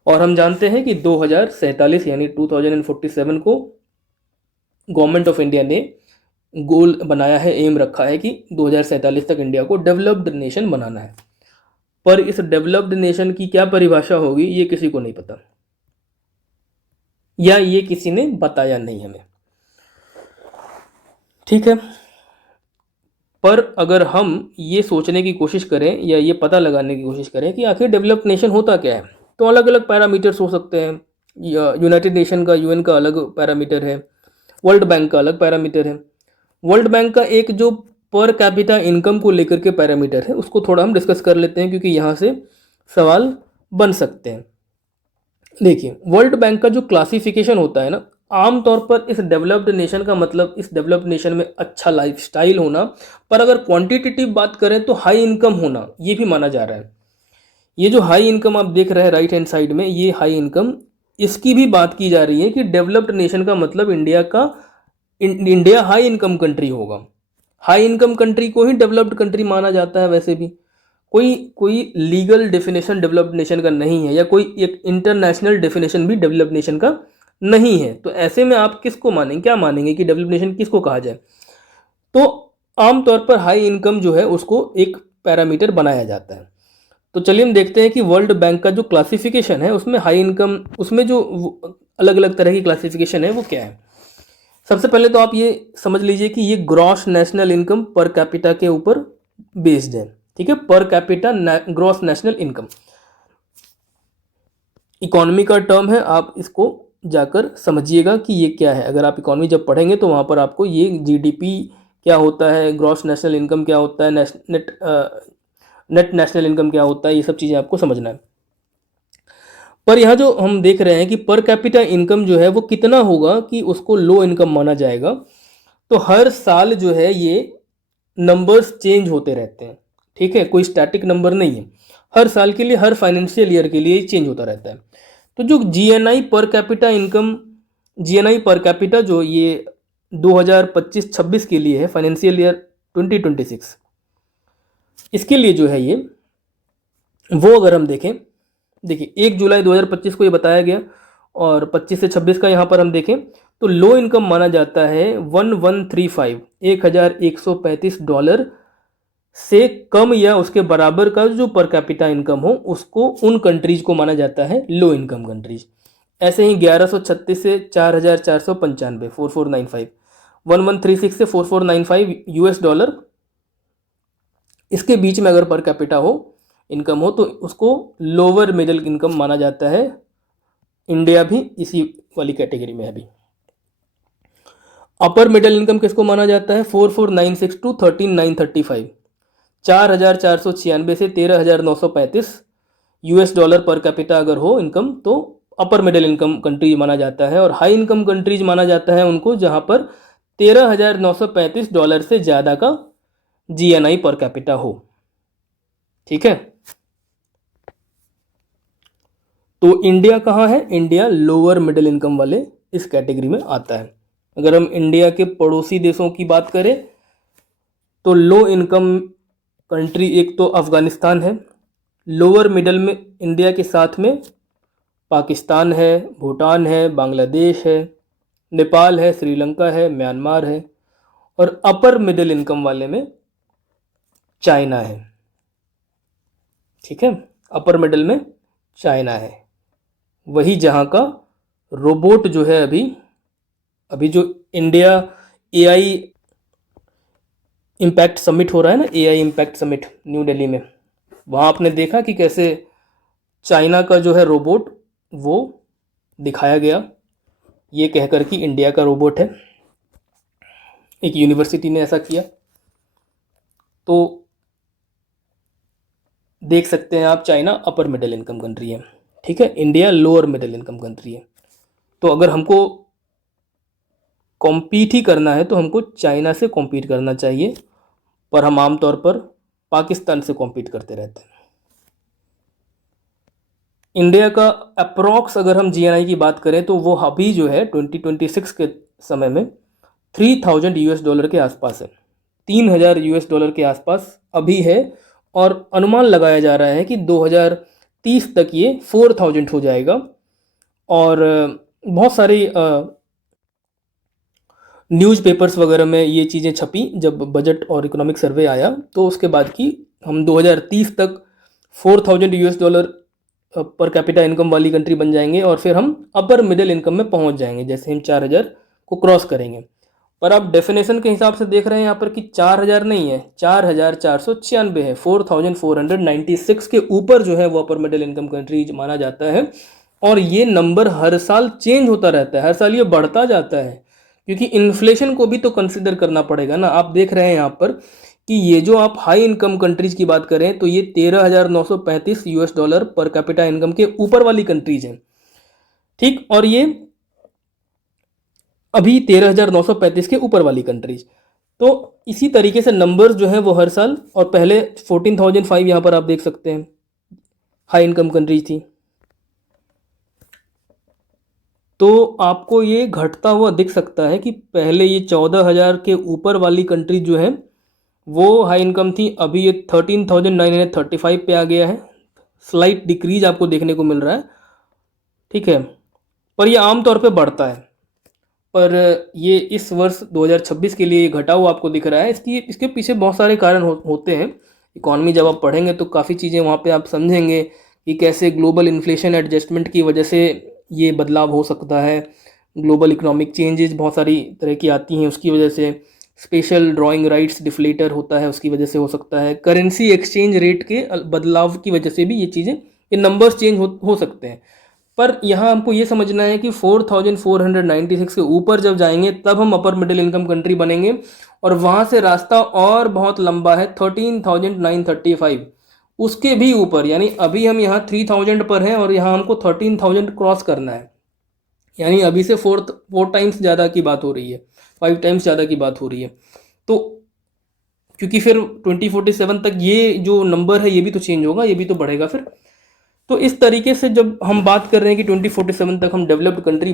और हम जानते हैं कि 2047 यानी 2047 को गवर्नमेंट ऑफ इंडिया ने गोल बनाया है, एम रखा है कि 2047 तक इंडिया को डेवलप्ड नेशन बनाना है। पर इस डेवलप्ड नेशन की क्या परिभाषा होगी ये किसी को नहीं पता, या ये किसी ने बताया नहीं हमें, ठीक है। पर अगर हम ये सोचने की कोशिश करें या ये पता लगाने की कोशिश करें कि आखिर डेवलप्ड नेशन होता क्या है, तो अलग अलग पैरामीटर्स हो सकते हैं। यूनाइटेड नेशन का, यूएन का अलग पैरामीटर है, वर्ल्ड बैंक का अलग पैरामीटर है। वर्ल्ड बैंक का एक जो पर कैपिटा इनकम को लेकर के पैरामीटर है, उसको थोड़ा हम डिस्कस कर लेते हैं, क्योंकि यहाँ से सवाल बन सकते हैं। देखिए, वर्ल्ड बैंक का जो क्लासिफिकेशन होता है ना, आमतौर पर इस डेवलप्ड नेशन का मतलब इस डेवलप्ड नेशन में अच्छा लाइफस्टाइल होना, पर अगर क्वांटिटेटिव बात करें तो हाई इनकम होना, ये भी माना जा रहा है। ये जो हाई इनकम आप देख रहे हैं राइट हैंड साइड में, ये हाई इनकम, इसकी भी बात की जा रही है कि डेवलप्ड नेशन का मतलब इंडिया हाई इनकम कंट्री होगा। हाई इनकम कंट्री को ही डेवलप्ड कंट्री माना जाता है। वैसे भी कोई लीगल डेफिनेशन डेवलप्ड नेशन का नहीं है, या कोई एक इंटरनेशनल डेफिनेशन भी डेवलप्ड नेशन का नहीं है। तो ऐसे में आप किसको मानेंगे, क्या मानेंगे कि डेवलप्ड नेशन किसको कहा जाए? तो आमतौर पर हाई इनकम जो है उसको एक पैरामीटर बनाया जाता है। तो चलिए हम देखते हैं कि वर्ल्ड बैंक का जो क्लासिफिकेशन है उसमें हाई इनकम, उसमें जो अलग अलग तरह की क्लासिफिकेशन है वो क्या है। सबसे पहले तो आप ये समझ लीजिए कि ये gross national income per capita के ऊपर बेस्ड है, ठीक है, per capita gross national income. Economy का टर्म है, आप इसको जाकर समझिएगा कि ये क्या है। अगर आप इकोनॉमी जब पढ़ेंगे तो वहाँ पर आपको ये जीडीपी क्या होता है, ग्रॉस नेशनल इनकम क्या होता है, नेट नेशनल इनकम क्या होता है, ये सब चीज़ें आपको समझना है। पर यहाँ जो हम देख रहे हैं कि पर कैपिटा इनकम जो है वो कितना होगा कि उसको लो इनकम माना जाएगा, तो हर साल जो है ये नंबर्स चेंज होते रहते हैं, ठीक है, कोई स्टैटिक नंबर नहीं है, हर साल के लिए, हर फाइनेंशियल ईयर के लिए चेंज होता रहता है। तो जो GNI per capita income, GNI per capita जो ये 2025-26 के लिए है, फाइनेंशियल ईयर 2026, इसके लिए जो है ये, वो अगर हम देखें, देखिए 1 जुलाई 2025 को ये बताया गया, और 25 से 26 का यहाँ पर हम देखें तो लो इनकम माना जाता है 1135 $1135 से कम या उसके बराबर का जो पर कैपिटा इनकम हो, उसको उन कंट्रीज को माना जाता है लो इनकम कंट्रीज। ऐसे ही 1136 से 4495 4495, 1136 से 4495 यूएस डॉलर, इसके बीच में अगर पर कैपिटा हो, इनकम हो, तो उसको लोअर मिडिल इनकम माना जाता है। इंडिया भी इसी वाली कैटेगरी में है अभी। अपर मिडिल इनकम किसको माना जाता है? 4496 टू 13935, 4496 से 13935 यूएस डॉलर पर कैपिटा अगर हो इनकम, तो अपर मिडिल इनकम कंट्रीज माना जाता है। और हाई इनकम कंट्रीज माना जाता है उनको जहां पर $13,935 से ज़्यादा का जीएनआई पर कैपिटा हो, ठीक है। तो इंडिया कहाँ है? इंडिया लोअर मिडिल इनकम वाले इस कैटेगरी में आता है। अगर हम इंडिया के पड़ोसी देशों की बात करें तो लो इनकम कंट्री एक तो अफ़गानिस्तान है, लोअर मिडिल में इंडिया के साथ में पाकिस्तान है, भूटान है, बांग्लादेश है, नेपाल है, श्रीलंका है, म्यांमार है, और अपर मिडिल इनकम वाले में चाइना है, ठीक है। अपर मिडिल में चाइना है, वही जहाँ का रोबोट जो है अभी जो इंडिया एआई इम्पैक्ट समिट हो रहा है ना, AI impact summit new Delhi में, वहाँ आपने देखा कि कैसे चाइना का जो है रोबोट वो दिखाया गया, ये कहकर कि इंडिया का रोबोट है। एक यूनिवर्सिटी ने ऐसा किया। तो देख सकते हैं आप, China upper middle income country है, ठीक है, India lower middle income country है। तो अगर हमको कॉम्पीट ही करना है तो हमको चाइना से कॉम्पीट करना चाहिए, पर हम आमतौर पर पाकिस्तान से कॉम्पीट करते रहते हैं। इंडिया का अप्रॉक्स अगर हम जीएनआई की बात करें तो वो अभी जो है 2026 के समय में 3000 यूएस डॉलर के आसपास है, 3000 यूएस डॉलर के आसपास अभी है। और अनुमान लगाया जा रहा है कि 2030 तक ये 4000 हो जाएगा। और बहुत सारी न्यूज़पेपर्स वगैरह में ये चीज़ें छपी जब बजट और इकोनॉमिक सर्वे आया, तो उसके बाद की हम 2030 तक 4000 US dollar per capita income वाली कंट्री बन जाएंगे, और फिर हम अपर मिडिल इनकम में पहुंच जाएंगे जैसे हम 4000 को क्रॉस करेंगे। पर आप डेफिनेशन के हिसाब से देख रहे हैं यहाँ पर कि 4000 नहीं है, 4496 है, 4496 के ऊपर जो है वो अपर मिडिल इनकम कंट्री माना जाता है। और ये नंबर हर साल चेंज होता रहता है, हर साल ये बढ़ता जाता है, क्योंकि इन्फ्लेशन को भी तो कंसिडर करना पड़ेगा ना। आप देख रहे हैं यहाँ पर कि ये जो आप हाई इनकम कंट्रीज की बात करें तो ये 13935 US dollar per capita income के ऊपर वाली कंट्रीज हैं, ठीक, और ये अभी 13935 के ऊपर वाली कंट्रीज। तो इसी तरीके से नंबर्स जो है वो हर साल, और पहले 14005 यहाँ पर आप देख सकते हैं हाई इनकम कंट्रीज थी, तो आपको ये घटता हुआ दिख सकता है कि पहले ये 14000 के ऊपर वाली कंट्रीज जो है वो हाई इनकम थी, अभी ये 13935 पे आ गया है, स्लाइट डिक्रीज आपको देखने को मिल रहा है, ठीक है। पर ये आमतौर पे बढ़ता है, पर ये इस वर्ष 2026 के लिए घटा हुआ आपको दिख रहा है। इसके पीछे बहुत सारे कारण होते हैं। इकॉनमी जब आप पढ़ेंगे तो काफ़ी चीज़ें वहाँ पे आप समझेंगे कि कैसे ग्लोबल इन्फ्लेशन एडजस्टमेंट की वजह से ये बदलाव हो सकता है, ग्लोबल इकोनॉमिक चेंजेस बहुत सारी तरह की आती हैं उसकी वजह से, स्पेशल ड्राइंग राइट्स डिफ्लेटर होता है उसकी वजह से हो सकता है, करेंसी एक्सचेंज रेट के बदलाव की वजह से भी ये चीज़ें, ये नंबर्स चेंज हो सकते हैं। पर यहाँ हमको ये समझना है कि 4496 के ऊपर जब जाएंगे तब हम अपर मिडिल इनकम कंट्री बनेंगे, और वहाँ से रास्ता और बहुत लंबा है 13,935, उसके भी ऊपर, यानी अभी हम यहाँ 3000 पर हैं और यहाँ हमको 13,000 क्रॉस करना है, यानी अभी से 4 टाइम्स ज़्यादा की बात हो रही है, 5 टाइम्स ज़्यादा की बात हो रही है। तो क्योंकि फिर 2047 तक ये जो नंबर है ये भी तो चेंज होगा, ये भी तो बढ़ेगा फिर। तो इस तरीके से जब हम बात कर रहे हैं कि 2047 तक हम डेवलप्ड कंट्री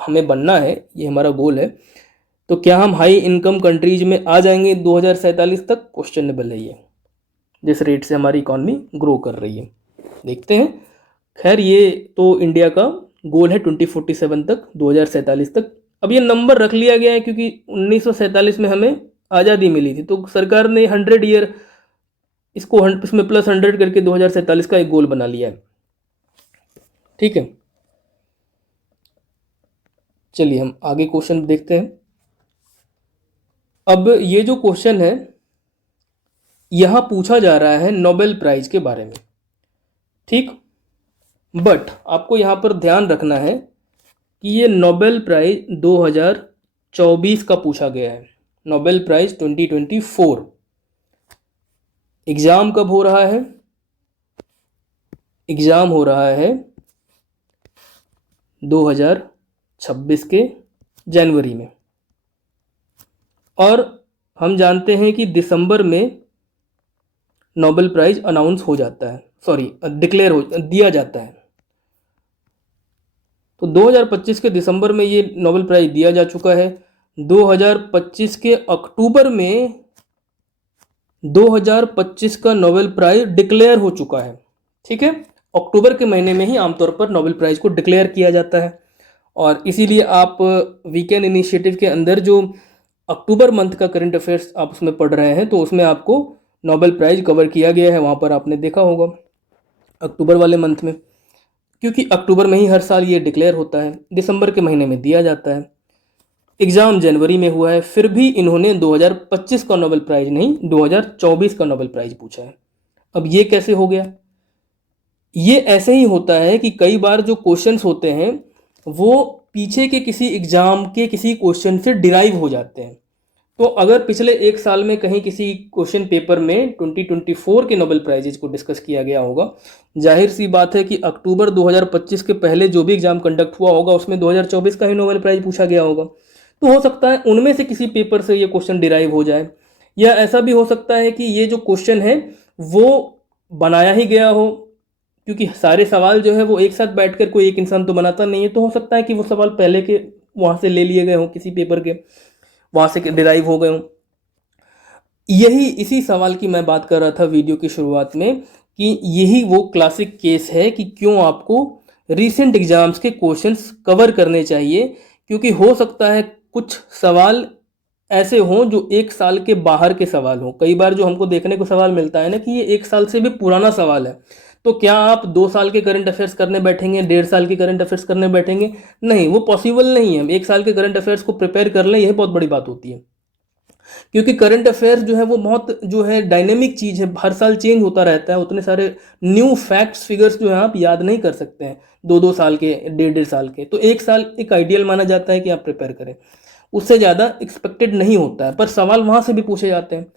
हमें बनना है, ये हमारा गोल है, तो क्या हम हाई इनकम कंट्रीज में आ जाएंगे 2047 तक? क्वेश्चनेबल है ये, जिस रेट से हमारी इकॉनमी ग्रो कर रही है। देखते हैं। खैर ये तो इंडिया का गोल है 2047 तक, 2047 तक। अब ये नंबर रख लिया गया है क्योंकि 1947 में हमें आज़ादी मिली थी, तो सरकार ने 100 ईयर इसको इसमें प्लस 100 करके 2047 का एक गोल बना लिया है। ठीक है, चलिए हम आगे क्वेश्चन देखते हैं। अब ये जो क्वेश्चन है यहाँ पूछा जा रहा है नोबेल प्राइज के बारे में, ठीक। बट आपको यहाँ पर ध्यान रखना है कि ये नोबेल प्राइज 2024 का पूछा गया है, नोबेल प्राइज 2024। एग्जाम कब हो रहा है? एग्जाम हो रहा है 2026 के जनवरी में, और हम जानते हैं कि दिसंबर में नोबेल प्राइज अनाउंस हो जाता है, सॉरी दिया जाता है। तो 2025 के दिसंबर में ये नोबेल प्राइज दिया जा चुका है। 2025 के अक्टूबर में 2025 का नोबेल प्राइज डिक्लेयर हो चुका है, ठीक है। अक्टूबर के महीने में ही आमतौर पर नोबेल प्राइज को डिक्लेयर किया जाता है, और इसीलिए आप वीकेंड इनिशिएटिव के अंदर जो अक्टूबर मंथ का करंट अफेयर्स आप उसमें पढ़ रहे हैं तो उसमें आपको नोबेल प्राइज कवर किया गया है, वहाँ पर आपने देखा होगा अक्टूबर वाले मंथ में, क्योंकि अक्टूबर में ही हर साल ये डिक्लेयर होता है, दिसंबर के महीने में दिया जाता है। एग्ज़ाम जनवरी में हुआ है, फिर भी इन्होंने 2025 का नोबेल प्राइज नहीं 2024 का नोबेल प्राइज पूछा है। अब ये कैसे हो गया? ये ऐसे ही होता है कि कई बार जो क्वेश्चंस होते हैं वो पीछे के किसी एग्जाम के किसी क्वेश्चन से डिराइव हो जाते हैं। तो अगर पिछले एक साल में कहीं किसी क्वेश्चन पेपर में 2024 के नोबेल प्राइजेज को डिस्कस किया गया होगा, जाहिर सी बात है कि अक्टूबर 2025 के पहले जो भी एग्जाम कंडक्ट हुआ होगा उसमें 2024 का ही नोबेल प्राइज पूछा गया होगा। तो हो सकता है उनमें से किसी पेपर से ये क्वेश्चन डिराइव हो जाए, या ऐसा भी हो सकता है कि ये जो क्वेश्चन है वो बनाया ही गया हो, क्योंकि सारे सवाल जो है वो एक साथ बैठकर कोई एक इंसान तो बनाता नहीं है, तो हो सकता है कि वो सवाल पहले के वहाँ से ले लिए गए हों, किसी पेपर के वहाँ से डिराइव हो गए हों। यही इसी सवाल की मैं बात कर रहा था वीडियो की शुरुआत में कि यही वो क्लासिक केस है कि क्यों आपको रीसेंट एग्जाम्स के क्वेश्चंस कवर करने चाहिए, क्योंकि हो सकता है कुछ सवाल ऐसे हों जो एक साल के बाहर के सवाल हों। कई बार जो हमको देखने को सवाल मिलता है ना कि ये एक साल से भी पुराना सवाल है, तो क्या आप 2 साल के करंट अफेयर्स करने बैठेंगे, 1.5 साल के करंट अफेयर्स करने बैठेंगे? नहीं, वो पॉसिबल नहीं है। एक साल के करंट अफेयर्स को प्रिपेयर कर लें, यही बहुत बड़ी बात होती है, क्योंकि करंट अफेयर्स जो है वो बहुत जो है डायनेमिक चीज़ है, हर साल चेंज होता रहता है। उतने सारे न्यू फैक्ट्स फिगर्स जो है आप याद नहीं कर सकते हैं 2-2 साल के, 1.5 साल के। तो एक साल एक आइडियल माना जाता है कि आप प्रिपेयर करें, उससे ज़्यादा एक्सपेक्टेड नहीं होता है, पर सवाल वहाँ से भी पूछे जाते हैं।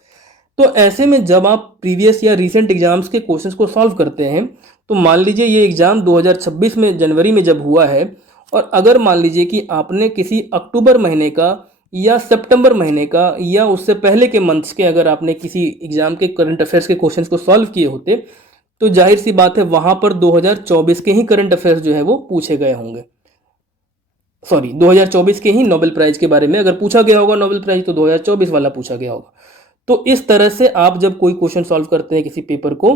तो ऐसे में जब आप प्रीवियस या रीसेंट एग्जाम्स के क्वेश्चंस को सॉल्व करते हैं, तो मान लीजिए ये एग्ज़ाम 2026 में जनवरी में जब हुआ है, और अगर मान लीजिए कि आपने किसी अक्टूबर महीने का या सितंबर महीने का या उससे पहले के मंथ्स के अगर आपने किसी एग्ज़ाम के करंट अफेयर्स के क्वेश्चंस को सॉल्व किए होते, तो जाहिर सी बात है वहाँ पर 2024 के ही करंट अफेयर्स जो है वो पूछे गए होंगे। सॉरी, 2024 के ही नोबेल प्राइज़ के बारे में अगर पूछा गया होगा नोबेल प्राइज़, तो 2024 वाला पूछा गया होगा। तो इस तरह से आप जब कोई क्वेश्चन सॉल्व करते हैं किसी पेपर को,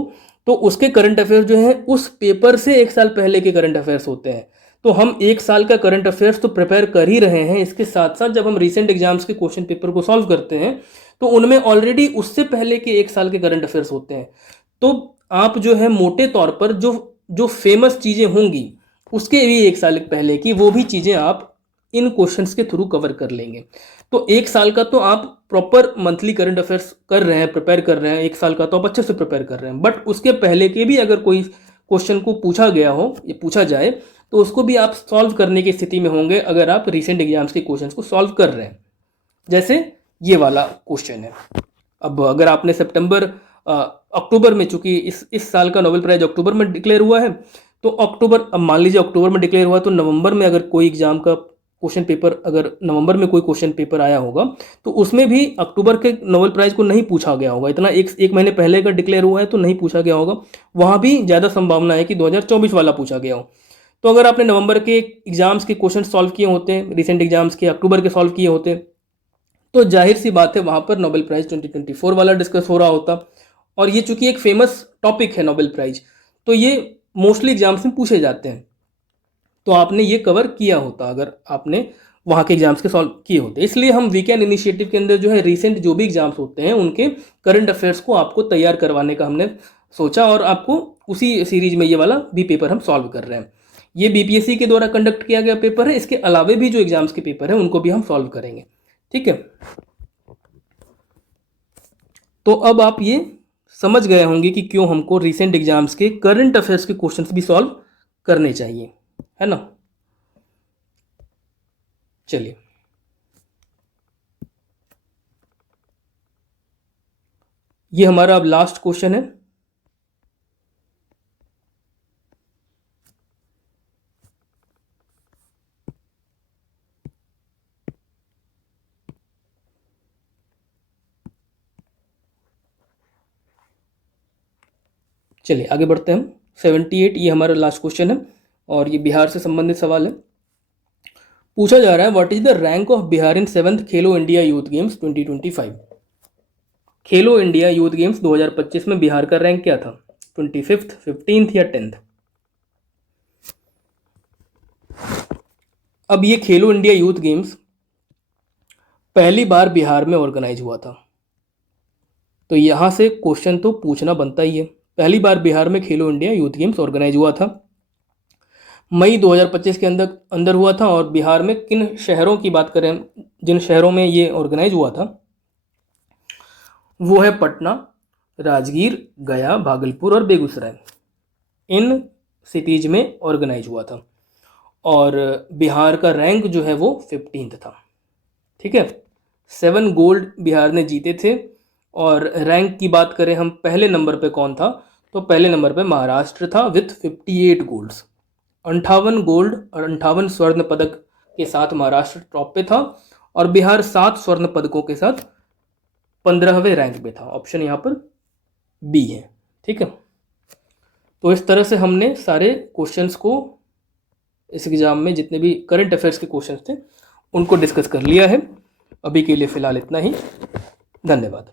तो उसके करंट अफेयर्स जो है उस पेपर से एक साल पहले के करंट अफेयर्स होते हैं। तो हम एक साल का करंट अफेयर्स तो प्रिपेयर कर ही रहे हैं, इसके साथ साथ जब हम रिसेंट एग्जाम्स के क्वेश्चन पेपर को सॉल्व करते हैं तो उनमें ऑलरेडी उससे पहले के एक साल के करंट अफेयर्स होते हैं। तो आप जो है मोटे तौर पर जो फेमस चीज़ें होंगी उसके भी एक साल पहले की वो भी चीज़ें आप इन क्वेश्चंस के थ्रू कवर कर लेंगे। तो एक साल का तो आप प्रॉपर मंथली करंट अफेयर्स कर रहे हैं, प्रिपेयर कर रहे हैं, एक साल का तो आप अच्छे से प्रिपेयर कर रहे हैं, बट उसके पहले के भी अगर कोई क्वेश्चन को पूछा गया हो, ये पूछा जाए, तो उसको भी आप सॉल्व करने की स्थिति में होंगे अगर आप रिसेंट एग्जाम्स के क्वेश्चन को सॉल्व कर रहे हैं। जैसे ये वाला क्वेश्चन है। अब अगर आपने अक्टूबर में, चूंकि इस साल का नोबेल प्राइज अक्टूबर में डिक्लेयर हुआ है, तो अब मान लीजिए अक्टूबर में डिक्लेयर हुआ, तो नवंबर में अगर कोई एग्जाम का क्वेश्चन पेपर, अगर नवंबर में कोई क्वेश्चन पेपर आया होगा, तो उसमें भी अक्टूबर के नोबेल प्राइज को नहीं पूछा गया होगा। इतना एक महीने पहले का डिक्लेयर हुआ है तो नहीं पूछा गया होगा, वहाँ भी ज़्यादा संभावना है कि 2024 वाला पूछा गया हो। तो अगर आपने नवंबर के एग्जाम्स के क्वेश्चन सॉल्व किए होते, रिसेंट एग्जाम्स के अक्टूबर के सॉल्व किए होते, तो जाहिर सी बात है वहाँ पर नोबेल प्राइज 2024 वाला डिस्कस हो रहा होता। और ये चूंकि एक फेमस टॉपिक है नोबेल प्राइज, तो ये मोस्टली एग्जाम्स में पूछे जाते हैं, तो आपने ये कवर किया होता अगर आपने वहाँ के एग्जाम्स के सॉल्व किए होते। इसलिए हम वीकेंड इनिशिएटिव के अंदर जो है रिसेंट जो भी एग्जाम्स होते हैं उनके करंट अफेयर्स को आपको तैयार करवाने का हमने सोचा, और आपको उसी सीरीज में ये वाला भी पेपर हम सॉल्व कर रहे हैं। ये बीपीएससी के द्वारा कंडक्ट किया गया पेपर है, इसके अलावे भी जो एग्जाम्स के पेपर है उनको भी हम सॉल्व करेंगे, ठीक है। तो अब आप ये समझ गए होंगे कि क्यों हमको रिसेंट एग्जाम्स के करंट अफेयर्स के क्वेश्चंस भी सॉल्व करने चाहिए, है ना। चलिए, ये हमारा अब लास्ट क्वेश्चन है। चलिए आगे बढ़ते हैं हम। 78 ये हमारा लास्ट क्वेश्चन है, और ये बिहार से संबंधित सवाल है। पूछा जा रहा है, what is the rank of Bihar in 7th Khelo India youth games 2025। Khelo India youth games 2025 में बिहार का रैंक क्या था? 25th, 15th या 10th? अब ये खेलो इंडिया यूथ गेम्स पहली बार बिहार में ऑर्गेनाइज हुआ था, तो यहाँ से क्वेश्चन तो पूछना बनता ही है। पहली बार बिहार में खेलो इंडिया यूथ गेम्स ऑर्गेनाइज हुआ था, मई 2025 के अंदर हुआ था। और बिहार में किन शहरों की बात करें, जिन शहरों में ये ऑर्गेनाइज हुआ था वो है पटना, राजगीर, गया, भागलपुर और बेगूसराय। इन सिटीज में ऑर्गेनाइज हुआ था, और बिहार का रैंक जो है वो 15th था, ठीक है। 7 गोल्ड बिहार ने जीते थे। और रैंक की बात करें हम, पहले नंबर पे कौन था, तो पहले नंबर पे महाराष्ट्र था विथ 58 गोल्ड्स। 58 गोल्ड और 58 स्वर्ण पदक के साथ महाराष्ट्र टॉप पे था, और बिहार 7 स्वर्ण पदकों के साथ 15वें रैंक पे था। ऑप्शन यहाँ पर बी है, ठीक है। तो इस तरह से हमने सारे क्वेश्चंस को, इस एग्जाम में जितने भी करंट अफेयर्स के क्वेश्चंस थे उनको डिस्कस कर लिया है। अभी के लिए फ़िलहाल इतना ही। धन्यवाद।